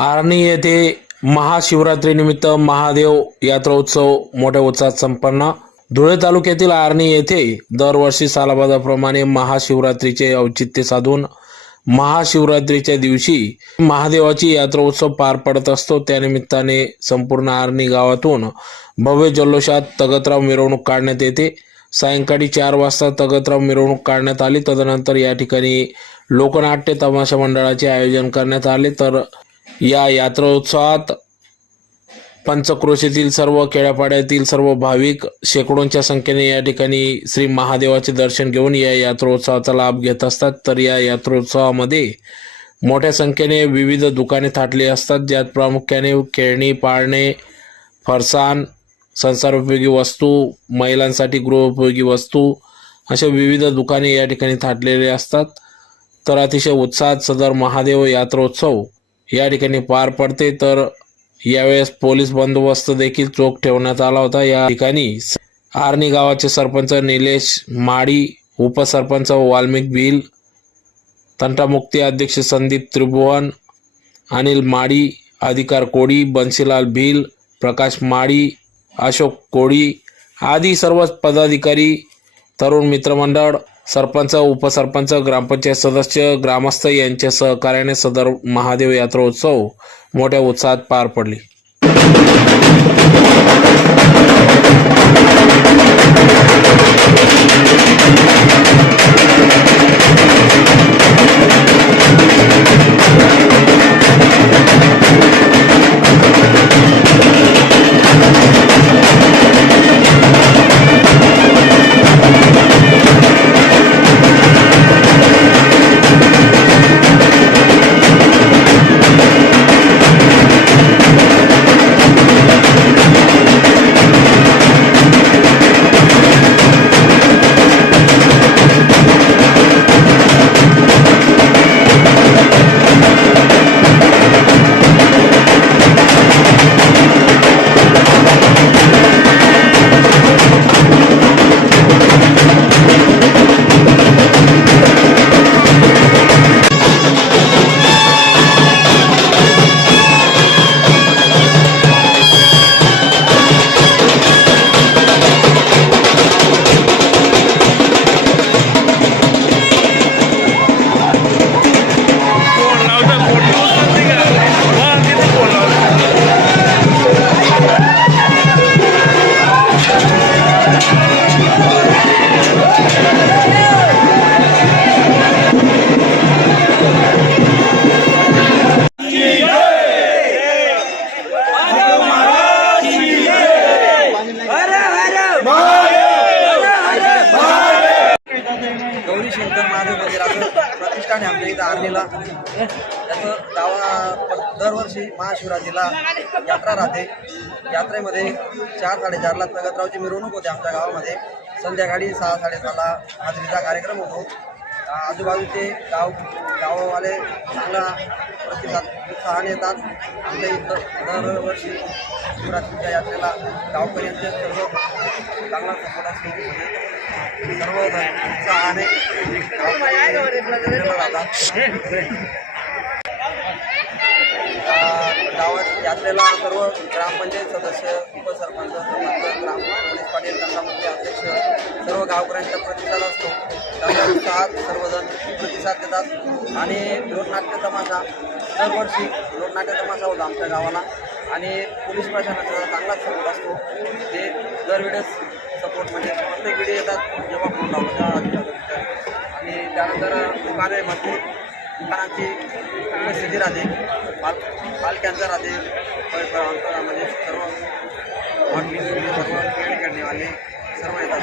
आर्णी येथे महाशिवरात्रीनिमित्त महादेव यात्रा उत्सव मोठ्या उत्साहात संपन्न. धुळे तालुक्यातील आर्णी येथे दरवर्षी सालाबादाप्रमाणे महाशिवरात्रीचे औचित्य साधून महाशिवरात्रीच्या दिवशी महादेवाची यात्रा उत्सव पार पडत असतो. त्यानिमित्ताने संपूर्ण आर्णी गावातून भव्य जल्लोषात तगतराव मिरवणूक काढण्यात येते. सायंकाळी चार वाजता तगतराव मिरवणूक काढण्यात आली. तदनंतर या ठिकाणी लोकनाट्य तमाशा मंडळाचे आयोजन करण्यात आले. तर या यात्रोत्सवात पंचक्रोशीतील सर्व खेड्यापाड्यातील सर्व भाविक शेकडोंच्या संख्येने या ठिकाणी श्री महादेवाचे दर्शन घेऊन या यात्रोत्सवाचा लाभ घेत असतात. तर या यात्रोत्सवामध्ये मोठ्या संख्येने विविध दुकाने थाटली असतात. ज्यात प्रामुख्याने खेळणी पाळणे फरसाण संसारोपयोगी वस्तू महिलांसाठी गृहोपयोगी वस्तू अशा विविध दुकाने या ठिकाणी थाटलेले असतात. तर अतिशय उत्साहात सदर महादेव यात्रोत्सव या ठिकाणी पार पडते तर यावेळेस पोलीस बंदोबस्त देखील चोख ठेवण्यात आला होता. या ठिकाणी आर्णी गावाचे सरपंच निलेश माडी उपसरपंच वाल्मिक बिल तंटामुक्ती अध्यक्ष संदीप त्रिभुवन अनिल माडी अधिकार कोडी बन्सीलाल भिल प्रकाश माडी अशोक कोडी आदी सर्व पदाधिकारी तरुण मित्रमंडळ सरपंच उपसरपंच ग्रामपंचायत सदस्य ग्रामस्थ यांच्या सहकार्याने सदर महादेव यात्रा उत्सव मोठ्या उत्साहात पार पडली. महादेव मंदिराचं प्रतिष्ठान आहे आमच्या इथं आर्मीला त्याचं गावा दरवर्षी महाशिवरात्रीला यात्रा राहते. यात्रेमध्ये चार साडेचारला तगतरावची मिरवणूक होते आमच्या गावामध्ये. संध्याकाळी सहा साडेसहाला हाजरीचा कार्यक्रम होतो. आजूबाजूचे गाव गाववाले चांगला प्रतिसाद उत्साहाने येतात. आमच्या इथं दरवर्षी शिवरात्रीच्या यात्रेला गावकऱ्यांचे सर्व चांगला सपोर्ट असतो. सर्व उत्साहाने गावात यात्रेला सर्व ग्रामपंचायत सदस्य उपसरपंच सरपंच ग्राम गणेश पाटील गंगामध्ये अध्यक्ष सर्व गावकऱ्यांचा प्रतिसाद असतो. चांगल्या उत्साहात सर्वजण प्रतिसाद देतात. आणि लोकनाट्य तमाशा दरवर्षी लोकनाट्य तमाशा होता आमच्या गावाला. आणि पोलीस प्रशासनाचा चांगलाच सहभाग असतो. ते दरवेळेस सपोर्ट म्हणजे प्रत्येक वेळी येतात जेव्हा फोन लावतो तेव्हा आणि त्यानंतर दुकाने भरपूर दुकानांची स्थिती राहते पाल पालख्यांचा राहते प- अंतरामध्ये सर्व सर्व खेळ खेळणेवाले सर्व येतात.